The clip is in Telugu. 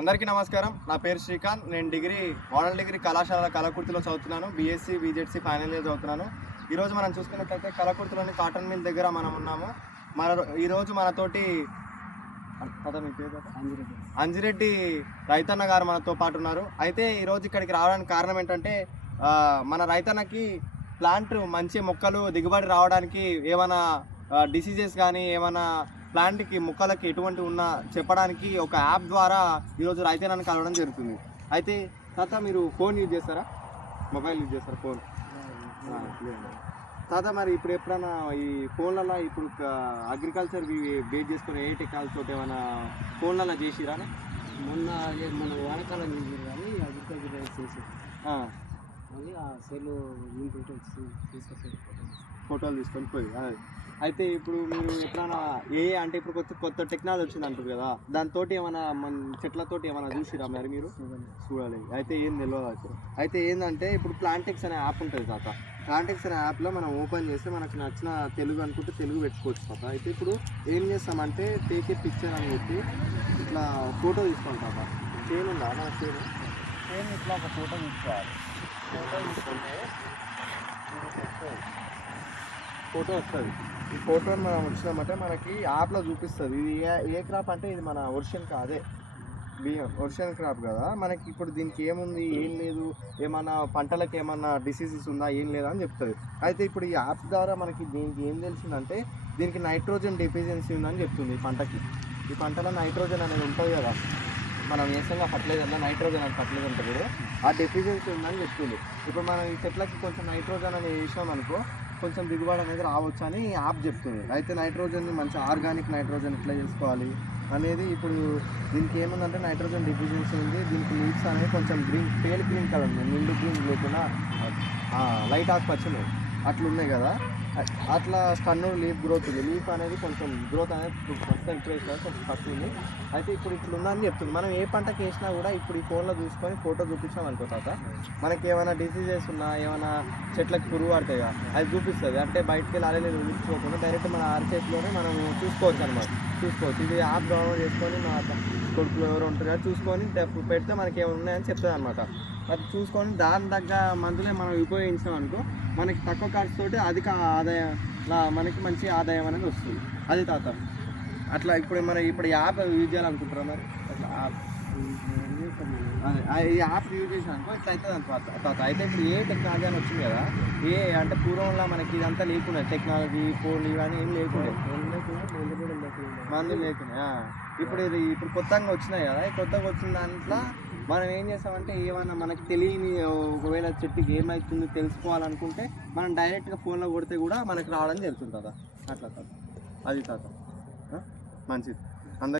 అందరికీ నమస్కారం. నా పేరు శ్రీకాంత్. నేను మోడల్ డిగ్రీ కళాశాల కళాకృతిలో చదువుతున్నాను. బీఎస్సీ బీజెడ్సీ ఫైనల్ ఇయర్ చదువుతున్నాను. ఈరోజు మనం చూసుకున్నట్లయితే కళాకృతిలోని కాటన్ మిల్ దగ్గర మనం ఉన్నాము. ఈరోజు మనతోటి అంజిరెడ్డి రైతన్న గారు మనతో పాటు ఉన్నారు. అయితే ఈరోజు ఇక్కడికి రావడానికి కారణం ఏంటంటే మన రైతన్నకి ప్లాంట్ మంచి మొక్కలు దిగుబడి రావడానికి ఏమైనా డిసీజెస్ కానీ ఏమైనా ప్లాంట్కి మొక్కలకి ఎటువంటి ఉన్నా చెప్పడానికి ఒక యాప్ ద్వారా ఈరోజు రైతన్నని కలవడం జరుగుతుంది. అయితే తాత మీరు ఫోన్ యూజ్ చేస్తారా, మొబైల్ యూజ్ చేస్తారా? ఫోన్ తాత మరి ఇప్పుడు ఎప్పుడైనా ఈ ఫోన్లలో ఇప్పుడు అగ్రికల్చర్ బేస్ చేసుకుని ఏ టెక్నాలజీ తోటి ఏమైనా ఫోన్లలో చేసిరా? మన వాడకాలం చేసారు కానీ అగ్రికల్చర్ చేసి మళ్ళీ ఆ సెల్ తీసుకొచ్చి ఫోటోలు తీసుకొని పోయి. అయితే ఇప్పుడు మీరు ఎప్పుడైనా అంటే ఇప్పుడు కొత్త టెక్నాలజీ వచ్చింది అంటారు కదా, దాంతో ఏమైనా మన చెట్లతోటి ఏమైనా చూసిరా మరి మీరు? చూడలేదు. అయితే ఏం తెలియదు. అయితే ఏంటంటే ఇప్పుడు ప్లాంటెక్స్ అనే యాప్ ఉంటుంది తాత. ప్లాంటెక్స్ అనే యాప్లో మనం ఓపెన్ చేస్తే మనకు నచ్చిన తెలుగు అనుకుంటే తెలుగు పెట్టుకోవచ్చు తాత. అయితే ఇప్పుడు ఏం చేస్తామంటే టేక్ ఏ పిక్చర్ అని చెప్పి ఇట్లా ఫోటో తీసుకుంటాం తాత. చైన్ ఉందా నా చైన్ ఇట్లా ఒక ఫోటో తీసుకోవాలి. ఫోటో తీసుకుంటే ఫోటో వస్తుంది. ఈ ఫోటోని మనం వచ్చినామంటే మనకి యాప్లో చూపిస్తుంది ఇది ఏ క్రాప్ అంటే ఇది మన వర్షన్ కాదే బియ్యం వర్షన్ క్రాప్ కదా. మనకి ఇప్పుడు దీనికి ఏముంది ఏం లేదు, ఏమన్నా పంటలకు ఏమన్నా డిసీజెస్ ఉందా ఏం లేదా అని చెప్తుంది. అయితే ఇప్పుడు ఈ యాప్ ద్వారా మనకి దీనికి ఏం తెలిసిందంటే దీనికి నైట్రోజన్ డెఫిషియన్సీ ఉందని చెప్తుంది. ఈ పంటలో నైట్రోజన్ అనేది ఉంటుంది కదా, మనం వేసంగా ఫర్టిలైజర్లో నైట్రోజన్ అని ఫర్టిలైజర్ ఉంటుంది కదా, ఆ డెఫిషియన్సీ ఉందని చెప్తుంది. ఇప్పుడు మనం ఈ చెట్లకి కొంచెం నైట్రోజన్ అనేది వేసినాం అనుకో కొంచెం దిగుబడి అనేది రావచ్చు అని యాప్ చెప్తుంది. అయితే నైట్రోజన్ని మంచి ఆర్గానిక్ నైట్రోజన్ ఎట్లా చేసుకోవాలి అనేది ఇప్పుడు దీనికి ఏముందంటే నైట్రోజన్ డెఫిషియన్సీ ఉంది. దీనికి లీవ్స్ అనేది కొంచెం పేల్ గ్రీన్ కలర్ ఉంది, నిండు గ్రీన్ లేకుండా లైట్ ఆకుపచ్చలు అట్లా ఉన్నాయి కదా, అట్లా స్టన్ను లీఫ్ గ్రోత్ ఉంది. లీఫ్ అనేది కొంచెం గ్రోత్ అనేది ఫస్ట్ ఎంకరేజ్ కొంచెం తక్కువ ఉంది. అయితే ఇప్పుడు ఇట్లా ఉందని చెప్తుంది. మనం ఏ పంటకి వేసినా కూడా ఇప్పుడు ఈ ఫోన్లో చూసుకొని ఫోటో చూపించాం అనుకో తాత, మనకి ఏమైనా డిసీజెస్ ఉన్నా ఏమైనా చెట్లకి పురుగు పడతాయి కదా అది చూపిస్తుంది. అంటే బయటకి వెళ్ళి అలా చూపించుకోకుండా డైరెక్ట్ మన అరచేతిలోనే మనం చూసుకోవచ్చు అనమాట. ఇది యాప్ డౌన్లోడ్ చేసుకొని మా కొడుకులు ఎవరు ఉంటారు కదా చూసుకొని పెడితే మనకి ఏమైనా ఉన్నాయని చెప్తుంది అనమాట. అది చూసుకొని దాని తగ్గ మందులే మనం ఉపయోగించాం అనుకో మనకి తక్కువ ఖర్చుతోటి అధిక ఆదాయం మనకి మంచి ఆదాయం అనేది వస్తుంది. అది తాత. అట్లా ఇప్పుడు యాప్ యూజ్ చేయాలనుకుంటారా మరి? ఈ యాప్ యూజ్ చేసానుకో ఇట్లా అవుతుంది అనుకో తాత. అయితే ఇప్పుడు ఏ టెక్నాలజీ అని వచ్చింది కదా, అంటే పూర్వంలో మనకి ఇదంతా లేకుండా టెక్నాలజీ ఫోన్ ఇవన్నీ ఏం లేకుండా మందులు లేకుండా ఇప్పుడు కొత్తగా వచ్చినాయి కదా. ఈ కొత్తగా వచ్చిన దాంట్లో మనం ఏం చేస్తామంటే ఏమన్నా మనకి తెలియని ఒకవేళ చెట్టుకి ఏమవుతుందో తెలుసుకోవాలనుకుంటే మనం డైరెక్ట్గా ఫోన్లో కొడితే కూడా మనకి రావడం జరుగుతుంది తాత. అట్లా తాత. అది తాత మంచిది.